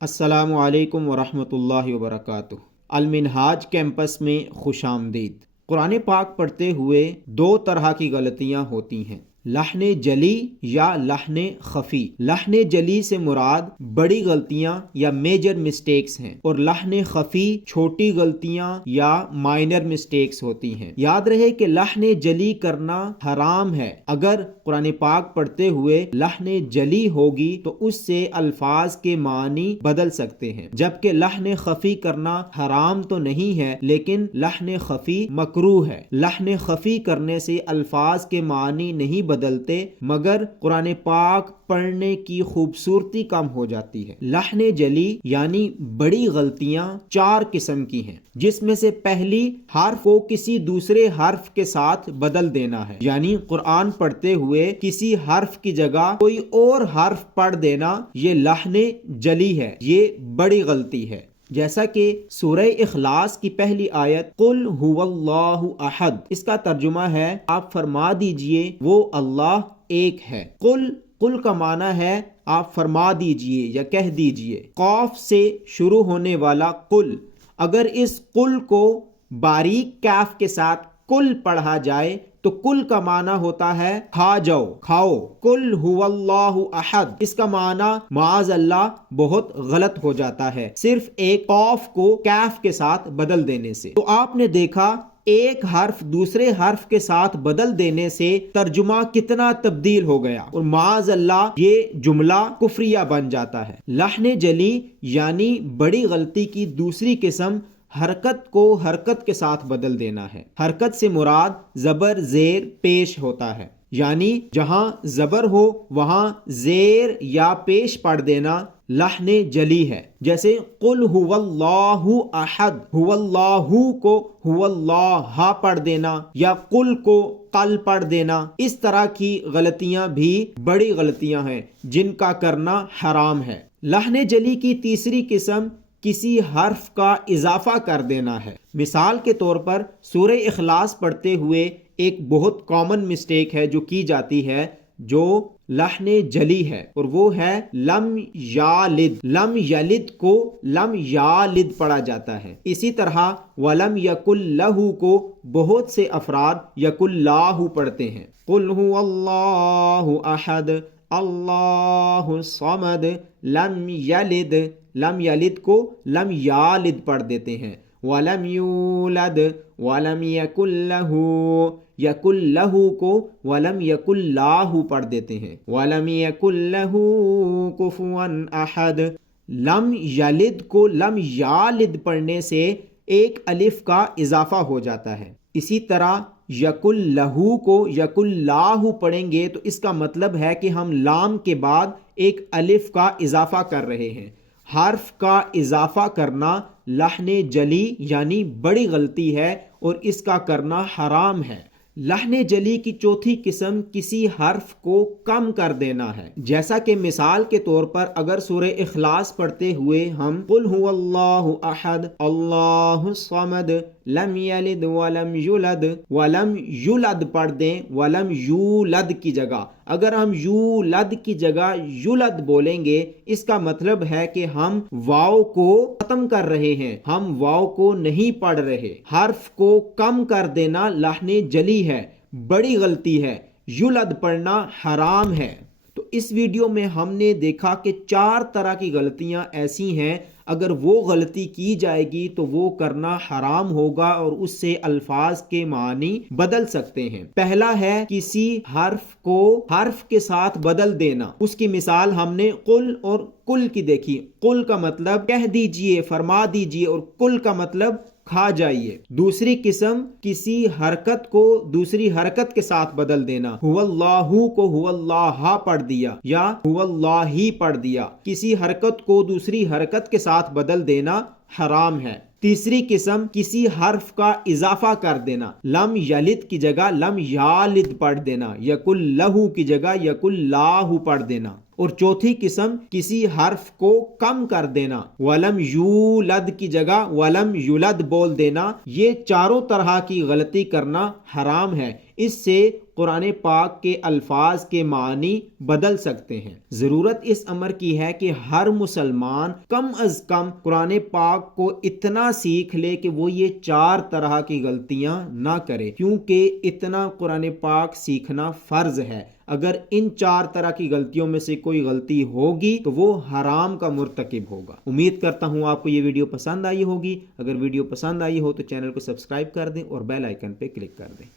السلام علیکم ورحمۃ اللہ وبرکاتہ۔ المنہاج کیمپس میں خوش آمدید۔ قرآن پاک پڑھتے ہوئے دو طرح کی غلطیاں ہوتی ہیں، لحن جلی یا لحن خفی۔ لحن جلی سے مراد بڑی غلطیاں یا میجر مسٹیکس ہیں، اور لحن خفی چھوٹی غلطیاں یا مائنر مسٹیکس ہوتی ہیں۔ یاد رہے کہ لحن جلی کرنا حرام ہے۔ اگر قرآن پاک پڑھتے ہوئے لحن جلی ہوگی تو اس سے الفاظ کے معنی بدل سکتے ہیں، جبکہ لحن خفی کرنا حرام تو نہیں ہے، لیکن لحن خفی مکروہ ہے۔ لحن خفی کرنے سے الفاظ کے معنی نہیں بدلتے، مگر قرآن پاک پڑھنے کی خوبصورتی کم ہو جاتی ہے۔ لحن جلی یعنی بڑی غلطیاں 4 قسم کی ہیں، جس میں سے پہلی حرف کو کسی دوسرے حرف کے ساتھ بدل دینا ہے، یعنی قرآن پڑھتے ہوئے کسی حرف کی جگہ کوئی اور حرف پڑھ دینا، یہ لحن جلی ہے، یہ بڑی غلطی ہے۔ جیسا کہ سورہ اخلاص کی پہلی آیت قل هو اللہ احد، اس کا ترجمہ ہے آپ فرما دیجئے وہ اللہ ایک ہے۔ قل کا معنی ہے آپ فرما دیجئے یا کہہ دیجئے۔ قاف سے شروع ہونے والا قل، اگر اس قل کو باریک کاف کے ساتھ کل پڑھا جائے تو کل کا معنی ہوتا ہے کھا جاؤ، کھاؤ۔ قل هو اللہ احد، اس کا معنی معاذ اللہ بہت غلط ہو جاتا ہے صرف ایک قاف کو کاف کے ساتھ بدل دینے سے۔ تو آپ نے دیکھا ایک حرف دوسرے حرف کے ساتھ بدل دینے سے ترجمہ کتنا تبدیل ہو گیا، اور معاذ اللہ یہ جملہ کفریہ بن جاتا ہے۔ لحن جلی یعنی بڑی غلطی کی دوسری قسم حرکت کو حرکت کے ساتھ بدل دینا ہے۔ حرکت سے مراد زبر زیر پیش ہوتا ہے، یعنی جہاں زبر ہو وہاں زیر یا پیش پڑھ دینا لحن جلی ہے۔ جیسے قل هو اللہ احد، هو اللہ کو هو اللہ پڑھ دینا، یا قل کو قل پڑھ دینا۔ اس طرح کی غلطیاں بھی بڑی غلطیاں ہیں جن کا کرنا حرام ہے۔ لحن جلی کی تیسری قسم کسی حرف کا اضافہ کر دینا ہے۔ مثال کے طور پر سورہ اخلاص پڑھتے ہوئے ایک بہت کامن مسٹیک ہے جو کی جاتی ہے، جو لحن جلی ہے، اور وہ ہے لم یالد۔ لم یلد کو لم یالد پڑھا جاتا ہے۔ اسی طرح ولم یکن لہ کو بہت سے افراد یکن لاہ پڑھتے ہیں۔ قل هو اللہ احد اللہ الصمد لم یلد، لم یلد کو لم یالد پڑھ دیتے ہیں۔ وَلَمْ يُولَدْ وَلَمْ يَكُنْ لَهُ، یکن لہو کو وَلَمْ يَكُنْ لَهُ پڑھ دیتے ہیں۔ وَلَمْ يَكُنْ لَهُ كُفُوًا أَحَدٌ، لم یلد کو لم یالد پڑھنے سے ایک الف کا اضافہ ہو جاتا ہے۔ اسی طرح یکن لہو کو یکن لاہ پڑھیں گے تو اس کا مطلب ہے کہ ہم لام کے بعد ایک الف کا اضافہ کر رہے ہیں۔ حرف کا اضافہ کرنا لحن جلی یعنی بڑی غلطی ہے، اور اس کا کرنا حرام ہے۔ لحن جلی کی چوتھی قسم کسی حرف کو کم کر دینا ہے، جیسا کہ مثال کے طور پر اگر سورہ اخلاص پڑھتے ہوئے ہم قل هو اللہ احد اللہ الصمد لم یلد ولم یولد ولم یولد پڑھ دیں ولم یولد کی جگہ، اگر ہم یولد کی جگہ یولد بولیں گے اس کا مطلب ہے کہ ہم واو کو ختم کر رہے ہیں، ہم واو کو نہیں پڑھ رہے۔ حرف کو کم کر دینا لحن جلی ہے، بڑی غلطی ہے، یولد پڑھنا حرام ہے۔ تو اس ویڈیو میں ہم نے دیکھا کہ 4 طرح کی غلطیاں ایسی ہیں، اگر وہ غلطی کی جائے گی تو وہ کرنا حرام ہوگا اور اس سے الفاظ کے معنی بدل سکتے ہیں۔ پہلا ہے کسی حرف کو حرف کے ساتھ بدل دینا۔ اس کی مثال ہم نے قل اور کل کی دیکھی۔ قل کا مطلب کہہ دیجئے، فرما دیجئے، اور کل کا مطلب کھا جائیے۔ دوسری قسم کسی حرکت کو دوسری حرکت کے ساتھ بدل دینا، هو اللہ کو هو اللہ پڑھ دیا یا هو اللہ ہی پڑھ دیا۔ کسی حرکت کو دوسری حرکت کے ساتھ بدل دینا حرام ہے۔ تیسری قسم کسی حرف کا اضافہ کر دینا، لم یلد کی جگہ لم یالد پڑھ دینا، یکن لہو کی جگہ یکن لاہ پڑھ دینا۔ اور چوتھی قسم کسی حرف کو کم کر دینا، ولم یولد کی جگہ ولم یولد بول دینا۔ یہ چاروں طرح کی غلطی کرنا حرام ہے، اس سے قرآن پاک کے الفاظ کے معنی بدل سکتے ہیں۔ ضرورت اس امر کی ہے کہ ہر مسلمان کم از کم قرآن پاک کو اتنا سیکھ لے کہ وہ یہ 4 طرح کی غلطیاں نہ کرے، کیونکہ اتنا قرآن پاک سیکھنا فرض ہے۔ اگر ان 4 طرح کی غلطیوں میں سے کوئی غلطی ہوگی تو وہ حرام کا مرتکب ہوگا۔ امید کرتا ہوں آپ کو یہ ویڈیو پسند آئی ہوگی۔ اگر ویڈیو پسند آئی ہو تو چینل کو سبسکرائب کر دیں اور بیل آئیکن پہ کلک کر دیں۔